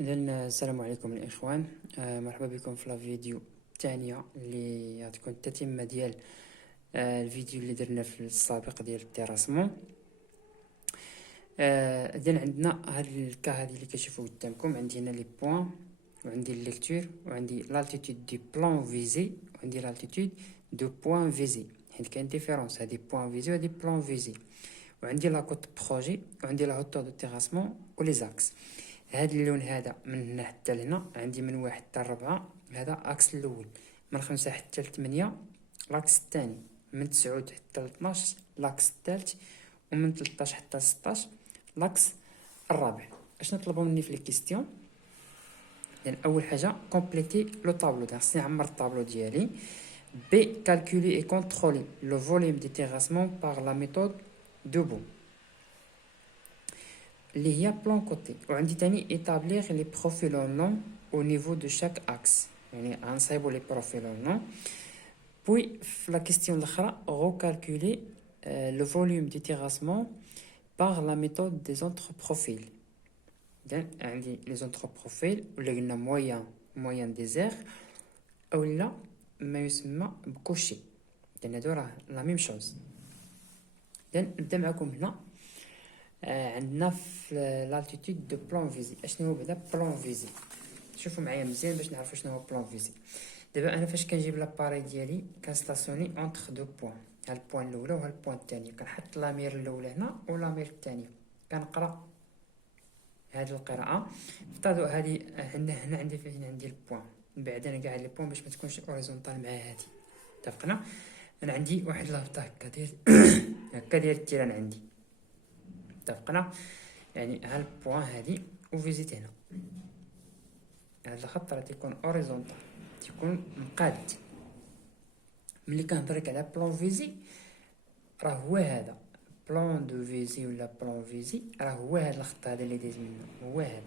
السلام عليكم الإخوان. مرحبا بكم في الفيديو الثانية اللي غتكون التتمة ديال الفيديو اللي درنا في السابق ديال التيراسمون. إذن عندنا هاد الكا هادي اللي كتشوفوا قدامكم. عندي هنا لي بوين، وعندي الليكتور، وعندي لالتيتود دي بلان فيزي، وعندي لالتيتود دو بوين فيزي. حيت كاين ديفيرونس، هادي بوين فيزي وهادي بلان فيزي. وعندي لا كوت بروجي، وعندي لا هوتور دو تيراسمون ولي زاكس. هاد اللون هذا من هنا حتى لهنا عندي من 1 حتى 4، هذا اكس الاول. من 5 حتى 8 لاكس الثاني. من 9 حتى 12 لاكس الثالث. ومن 13 حتى 16 لاكس الرابع. اش نطلبوا مني في لي كيستيون؟ يعني اول حاجه كومبليتي لو طابلو، خصني نعمر الطابلو ديالي. بي كالكولي اي كونترولي لو فوليوم دي تيراسمون باغ لا ميثود دو بو اللي هي بلان كوتي. وعندي تاني établir les profils longs au niveau de chaque axe، يعني غنصايبو لي بروفيل longs. بوي في لا كيستيون الاخرى recalculer le volume du terrassement par la méthode des autres profils. اذا عندي لي زونتر بروفيل ولا قلنا مويان ديزير اولا ما يسمى بكوشي، اذا هادو راه لا ميم شوز. اذا نبدا معكم هنا. عندنا في لالتيتود دو بلان فيزي. اشنو هو بعدا بلان فيزي؟ شوفوا معايا مزيان باش نعرفوا شنو هو بلان فيزي. دابا انا فاش كنجيب لاباري ديالي كنستاسيوني اونتر دو بوين، ها البوين الاولى وها البوين الثانيه. كنحط لامير الاولى هنا ولامير الثانيه، كنقرا هذه القراءه. افترضوا هذه هنا عندي فين عندي البوين، نبعد انا كاع لي بوين باش ما تكونش اوريزونطال مع هذه. اتفقنا؟ انا عندي واحد لافطه هكا ديال هكا ديال التيران عندي. اتفقنا؟ يعني ها البوين هادي وفيزيت هنا. هاد الخط راه تيكون اوريزونطال، تيكون مقاد. ملي كنهضرك على بلان فيزي راه هو هذا بلان دو فيزي ولا بلان فيزي، راه هو هذا الخط هذا اللي دايز منه، هو هذا.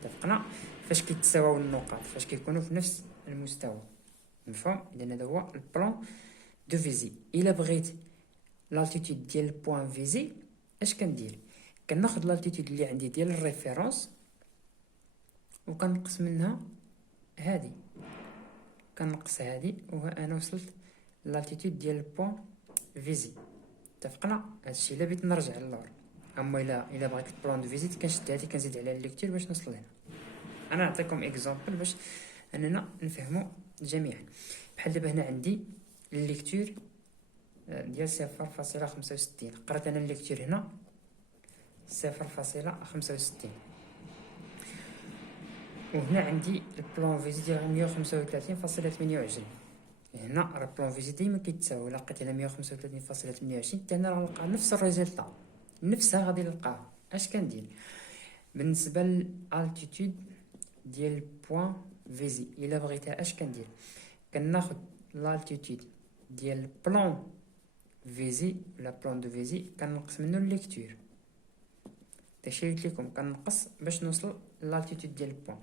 اتفقنا؟ فاش كيتساواو النقاط، فاش كيكونوا في نفس المستوى، مفهوم؟ اذا هذا هو البلان دو فيزي. الا بغيت لالتيتود ديال البوين فيزي اش كندير؟ كناخذ لالتيتود اللي عندي ديال الريفيرونس وكنقص منها هادي، كنقص هادي، وها انا وصلت لالتيتود ديال البوين فيزي. اتفقنا؟ هادشي الا بغيت نرجع للور. اما الا بغيت البلان دو فيزيت كنشد هادي كنزيد عليها الليكتير باش نوصل هنا. انا نعطيكم اكزامبل باش اننا نفهموا جميعا. بحال دابا هنا عندي الليكتير ديال 0.65. قرات انا الليكتير هنا 0.65، وهنا عندي البلان فيزي ديال 135.28. هنا راه البلان فيزي ديما كيتساوي. لقيت هنا 135.28 حتى هنا راه نلقى نفس الريزلطا، نفسها غادي نلقاها. اش كندير بالنسبه للالتيتود ديال البوين فيزي؟ الا بغيتها اش كندير؟ كناخذ لالتيتود ديال البلان فيزي ولا بلان دو فيزي، كنقص منه الليكتور. داكشي اللي قلت لكم كنقص باش نوصل لالتيتود ديال البوين.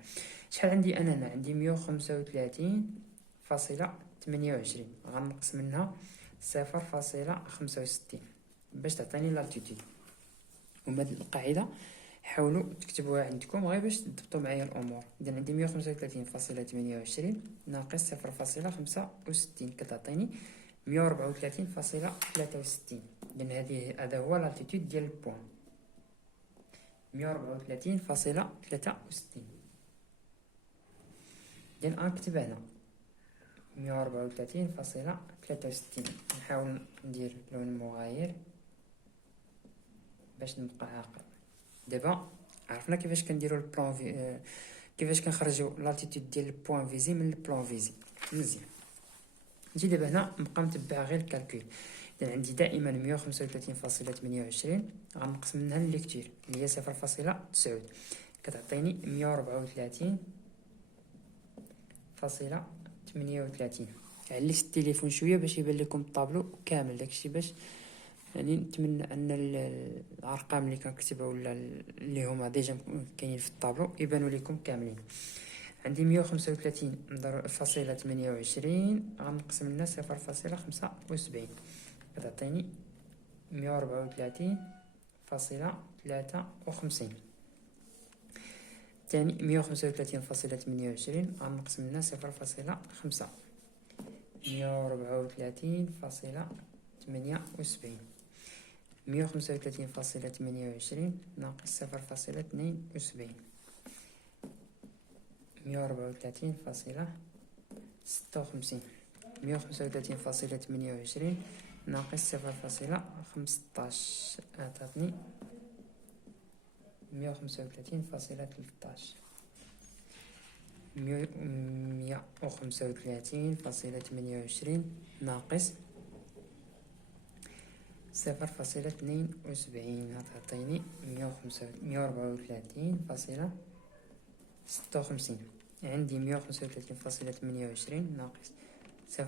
شحال عندي انا هنا؟ عندي 135.28. غنقص منها 0.65 باش تعطيني لالتيتود. وهاد القاعده حاولوا تكتبوها عندكم غير باش تضبطوا معايا الامور. اذا عندي 135.28 ناقص 0.65 كتعطيني 134.63. اذا هذا هو لالتيتود ديال البوين، 134.63. اذا غنكتب هنا 134.63. نحاول ندير لون مغاير باش نبقى عاقل. دابا عرفنا كيفاش كنديروا البلان كيفاش كنخرجوا لالتيتود ديال البوين فيزي من البلان فيزي. مزيان، نجي دابا هنا نبقى نتبع غير الكالكول. اذا عندي دائما 135.28 غنقص منها الليكتير اللي هي 0.9 كتعطيني 134.38. عليت التليفون شويه باش يبان لكم الطابلو كامل داكشي، باش يعني نتمنى ان الارقام اللي كنكتبها ولا اللي هما ديجا كاينين في الطابلو يبانوا لكم كاملين. عندي 135.28 غنقسم منها 0.75 كتعطيني 134.53. تاني 135.28 غنقسم منها 0.5. 134.78. 135.28 ناقص 0.72. 134.56. 135.28 ناقص 0.15 أعطتني 135.13. 135.28 ناقص 0.72 تعطيني 134.56. عندي 135.28 ناقص 0.64.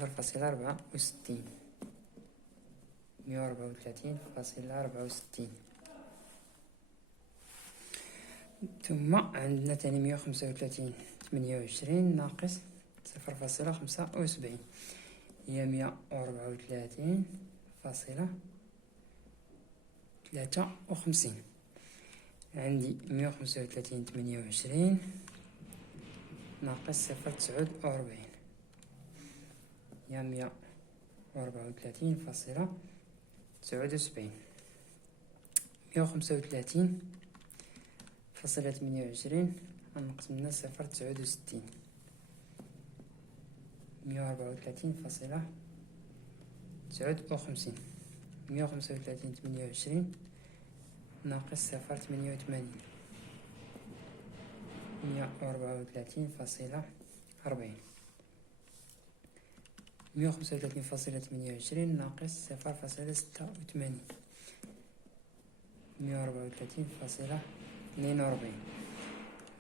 134.64. ثم عندنا تاني 135.28 ناقص 0.75 هي 134.53. عندي 135.28 ناقص 0.49 هي 134.79. 135.28 غنقسم منها 0.69. 134.59. 135.28 ناقص 0.88 134.40. 135.28 ناقص 0.86. 134.42.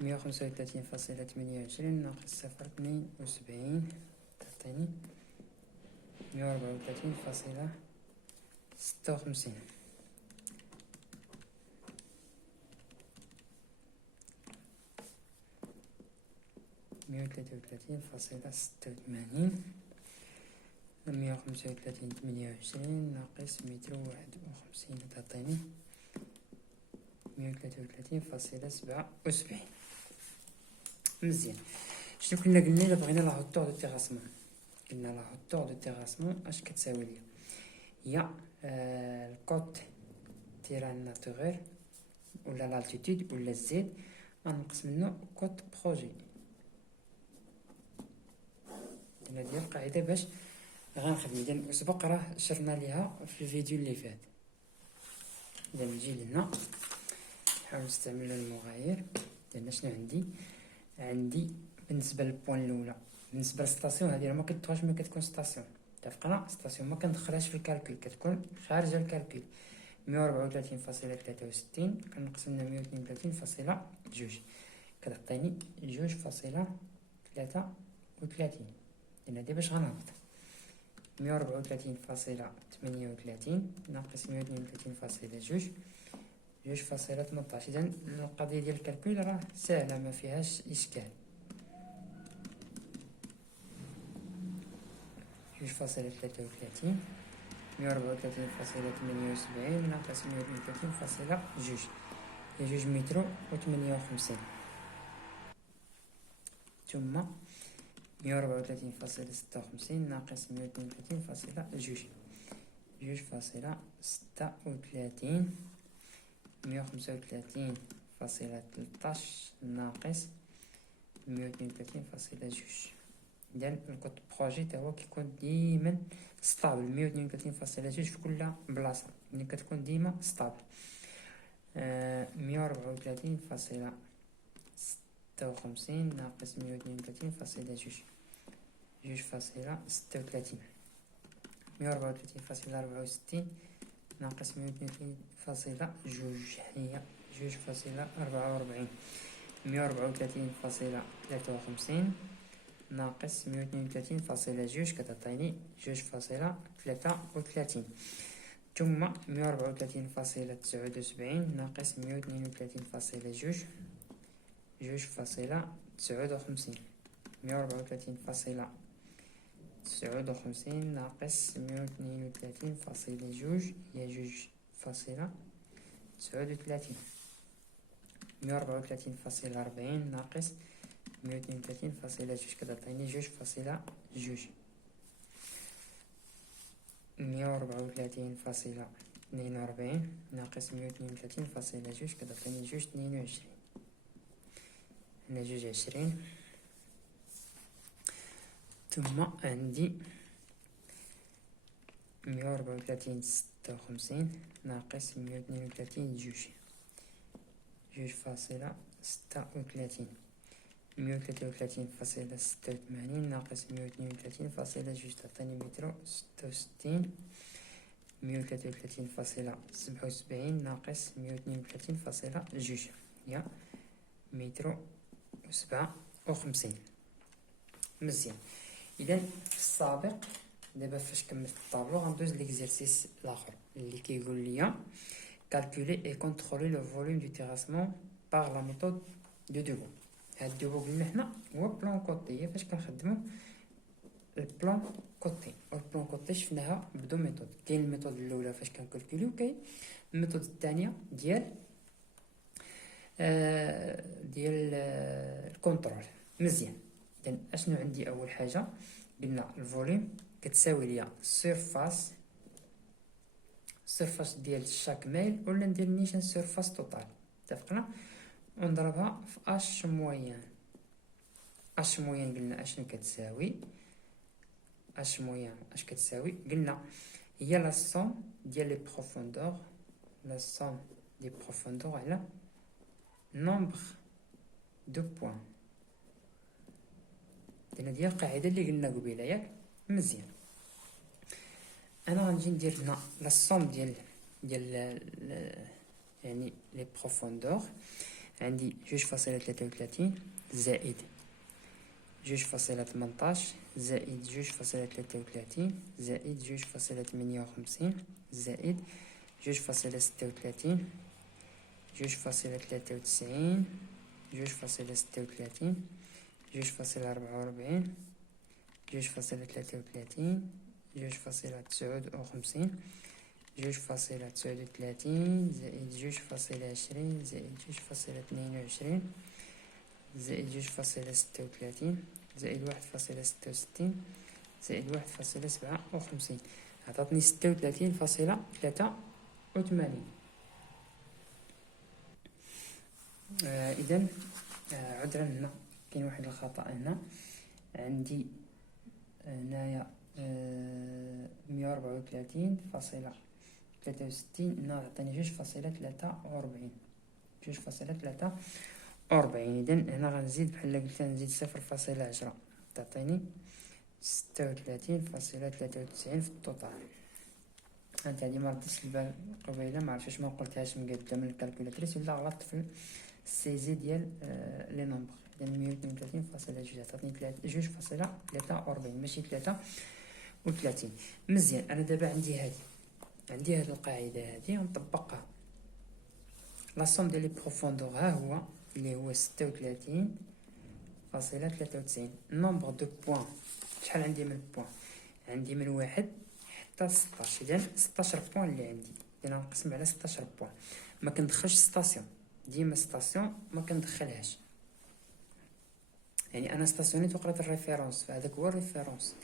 135.28 ناقص 0.72 تعطيني 134.56. 133.86. 135.28 ناقص 151 تعطيني 133.77. مزيان. شنو كنا قلنا الا بغينا لا هوتور دو تيغاسمون؟ قلنا لا هوتور دو تيغاسمون اش كتساوي ليا هي الكوت تيران ناتوريل ولا لالتيتود ولا الزيد غنقص منه كوت بروجي. هنا ديال القاعده باش غنخدم. اذا سبق راه شرنا ليها في الفيديو اللي فات. اذا نجي لهنا نحاول نستعمل المغاير. لان شنو عندي بالنسبه للبوان الاولى بالنسبه للستاسيون هذه ما كتبقاش ما كتكون ستاسيون اتفقنا. ستاسيون ما كندخلهاش في الكالكول كتكون خارج الكالكول. 134.63 كنقسم منها 132.2 كتعطيني 2.33. لان هادي باش غنهبط 134.38 ناقص 132.2 2.18. اذا القضيه ديال الكالكول راه سهله ما فيهاش اشكال. 2.33 134.78 ناقص 132.2 هي 2 متر و58. ثم 134.56 ناقص 132.2 2.36. 135.13 ناقص 132.2. اذا الكود بروجي تا هو كيكون ديما ستابل 132.2 في كل بلاصه ملي كتكون ديما ستابل. 134.56 ناقص 132.2 2.36. 134.64 ناقص 132.2 هي 2.44. 134.53 ناقص 132.2 كتعطيني 2.33. ثم 134.79 ناقص 132.2 2.59. 134.59 ناقص 132.2 هي 2.39. 134.40 ناقص 132.2 كتعطيني 2.2. 134.42 ناقص 132.2 كتعطيني 2.22. هنا 2.20. ثم عندي 134.56 ناقص 132 2.36. 133.86 ناقص 132.2 تعطيني 166. 133.77 ناقص 132.2 هي 157. مزيان. اذا في السابق دابا فاش كملت الطابلو غندوز ليكزيرسيس الاخر اللي كيقول لي calculer et contrôler le volume du terrassement par la méthode de Debo. هاد ديبو قلنا حنا هو بلان كوتي. فاش كنخدمو البلان كوتي والبلان كوتي شفناها بدو ميثود. كاين الميثود الاولى فاش كنكالكوليو، كاين الميثود الثانيه ديال الكونترول. مزيان. اذا اشنو عندي؟ اول حاجه قلنا الفوليوم كتساوي ليا سيرفاس ديال شاك ميل ولا ندير نيشان سيرفاس توتال. اتفقنا؟ ونضربها في اش موين. اش موين قلنا اشنو كتساوي؟ اش موين اش كتساوي؟ قلنا هي لا سوم ديال لي بروفوندور، لا سوم دي بروفوندور على نومبر دو بوين. ديال القاعده اللي قلنا قبيله، ياك؟ مزيان. انا غنجي ندير هنا لا سوم ديال يعني لي بروفوندور. عندي 2.33 زائد 2.18 زائد 2.33 زائد 2.58 زائد 2.36 2.93 2.36 2.44 2.33 2.59 2.39 زائد 2.20 زائد 2.22 زائد 2.36 زائد 1.66 زائد 1.57 عطاتني 36.83. إذن عذرا هنا كاين واحد الخطأ هنا. عندي هنايا 134.63 هنا عطاني 2.43. إذن هنا غنزيد بحال قلت نزيد 0.10 تعطيني 36.93 في التوتال. هانت هادي مردتش البال قبيله، معرفتش ما قلتهاش مقاده من الكالكولاتريس ولا غلطت في السيزي ديال لي نومبر. إذن 132.2 عطاتني 2.43 ماشي 33. مزيان. انا دابا عندي هاد القاعده هادي غنطبقها. لا سوم ديال لي بروفوندور ها هو اللي هو 36.93. النومبر دو بوين شحال عندي من بوين؟ عندي من 1 حتى 16. اذا 16 بوين اللي عندي. اذا نقسم على 16 بوين. ما كندخلش ستاسيون، ديما ستاسيون ما كندخلهاش. يعني انا ستاسيونيت وقرات الريفيرونس، فهذاك هو الريفيرونس.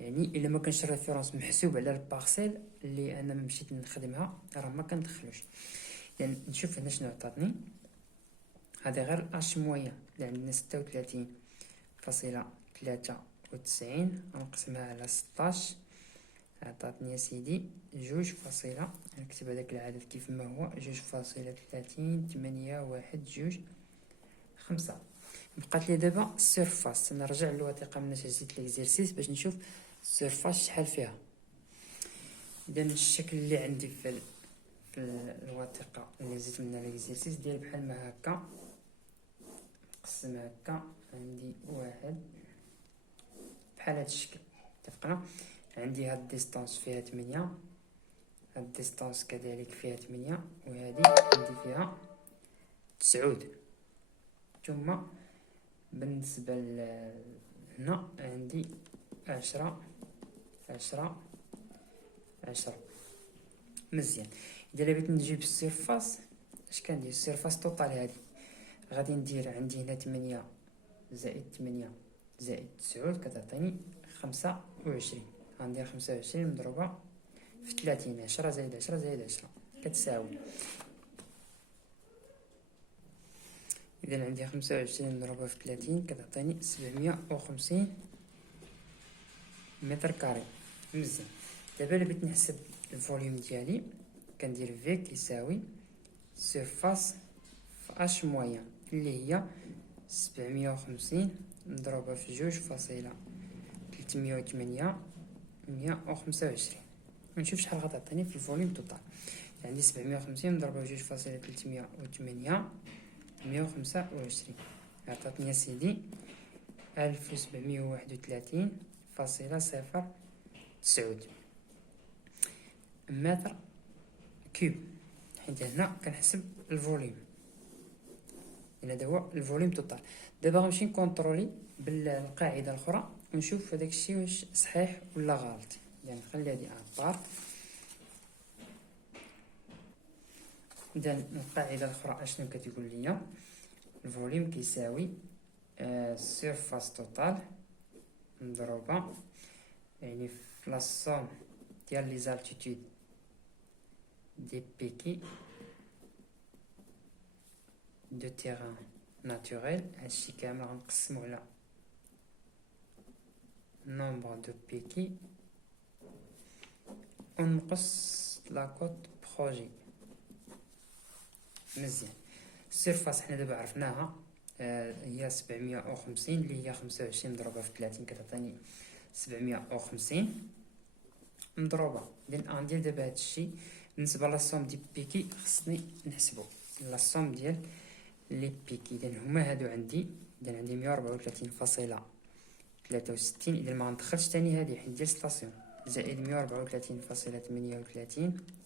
يعني الا ما كانش الريفيرونس محسوب على البارسيل اللي انا مشيت نخدمها راه ما كندخلوش. يعني نشوف هنا شنو عطاتني. هذا غير اش موين اللي عندنا 36.93 غنقسمها على 16 عطاتني يا سيدي 2 نكتب هذاك العدد كيف ما هو 2.38 بقات لي دابا السيرفاس. نرجع للوثيقه من جديد ليكزيرسيس باش نشوف السيرفاس شحال فيها. اذا الشكل اللي عندي في الوثيقه اللي زدت منها ليكزيرسيس ديال بحال ما هكا، نقسم هكا عندي 1 بحال هذا الشكل. اتفقنا؟ عندي هاد الديستانس فيها 8، هاد الديستانس كذلك فيها 8، وهذه عندي فيها 9. ثم بالنسبه هنا عندي 10 10 10. مزيان. اذا بغيت نجيب السيرفاس اش كندير؟ السيرفاس توتال هذه غادي ندير عندي هنا 8 زائد 8 زائد 9 كتعطيني 25. غندير 25 مضروبة في 30. 10 زائد 10 زائد 10 كتساوي. إذا عندي 25 مضروبة في 30 كتعطيني 750 متر كاري. مزيان. دابا إلا بغيت نحسب الفوليوم ديالي كندير في كيساوي سيرفاس في اش مويان اللي هي 750 مضروبة في 2.308 125. ونشوف شحال غتعطيني في الفوليوم توتال. عندي 750 مضروبة في 2.308 125 عطاتني سيدي 1731.09 متر كيوب. حيت هنا كنحسب الفوليوم، هذا هو الفوليوم توتال. دابا غنمشي نكونطرولي بالقاعده الاخرى ونشوف هذاك الشيء واش صحيح ولا غلط. يعني نخلي هذه ابار. اذا القاعده الاخرى اشنو كتقول لي؟ الفوليوم كيساوي سيرفاس توتال مضروبه يعني في لاصوم ديال لي زالتيتود دي بيكي دو تيران ناتوريل. هادشي كامل غنقسمو على نومبر دو بيكي ونقص لاكوت بروجي. مزيان. السيرفاس حنا دابا عرفناها هي 750 اللي هي 25 مضروبة في 30 كتعطيني 750 مضروبة. اذا غندير دابا هادشي بالنسبة لاصوم دي بيكي خصني نحسبو لاصوم ديال لي بيكي. اذا هما هادو عندي. اذا عندي 134.63. اذا ما غندخلش تاني هادي حيت ديال ستاسيون زائد 134.38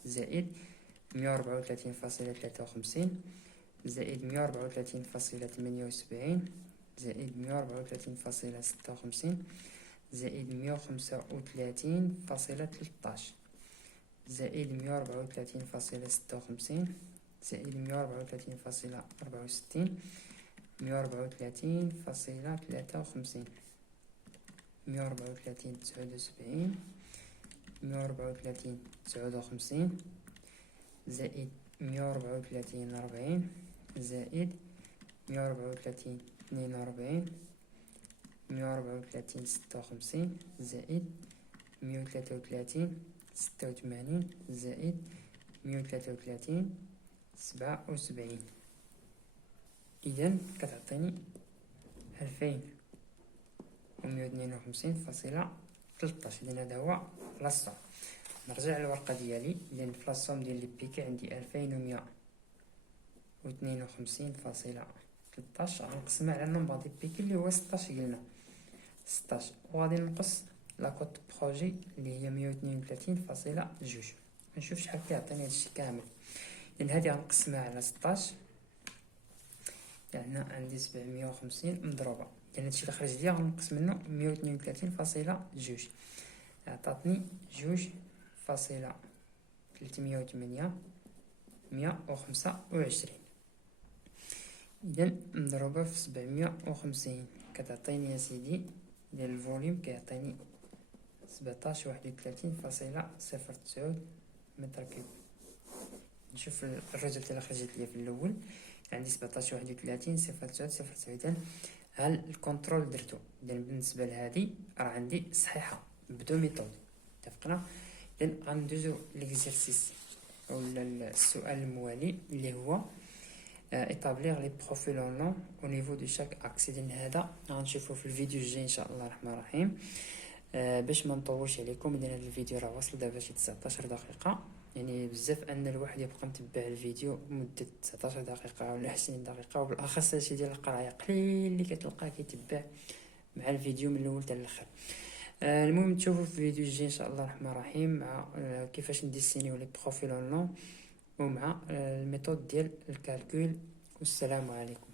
زائد 134.53 زائد 134.78 زائد 134.56 زائد 135.13 زائد 134.56 زائد 134.64 134.53 134.79 134.59 زائد 134.40 زائد 134.42 134.56 زائد 133.86 زائد 133.77. إذا كتعطيني 2152.13. إذا هذا هو لاصوم. نرجع للورقة ديالي. إذا في لاصوم ديال لي بيكي عندي 2152.13 غنقسمها على النومبر ديال بيكي اللي هو 16. قلنا 16 وغادي نقص لاكوت بروجي اللي هي 132.2. نشوف شحال كيعطيني هادشي كامل. إذا هادي غنقسمها على 16 يعني عندي 750 مضروبة. يعني هادشي اللي خرج ليا غنقسم منه 132.2 عطاتني 2.308 125. إذا مضروبة في 750 كتعطيني يا سيدي ديال الفوليوم كيعطيني 1731.09 متر كيوب. نشوف الريزلت اللي خرجت ليا في الاول عندي 1731.09. اذا هل الكونترول درتو؟ اذا بالنسبه لهذه راه عندي صحيحه بدون ميثود. اتفقنا. اذا غندوزو ليكزيرسيس ولا السؤال الموالي اللي هو établir les profils en long au niveau de chaque axe. إذن هذا غنشوفو في الفيديو الجاي ان شاء الله الرحمن الرحيم. باش ما نطولش عليكم. اذا هذا الفيديو راه واصل دابا شي 19 دقيقه. يعني بزاف ان الواحد يبقى متبع الفيديو مده 19 دقيقه ولا 20 دقيقه، وبالاخص هادشي ديال القرايه قليل اللي كتلقاه كيتبع مع الفيديو من الاول حتى الاخر. المهم تشوفوا في الفيديو الجاي ان شاء الله الرحمن الرحيم مع كيفاش نديسينيو لي بروفيل اون لون ومع الميثود ديال الكالكول. والسلام عليكم.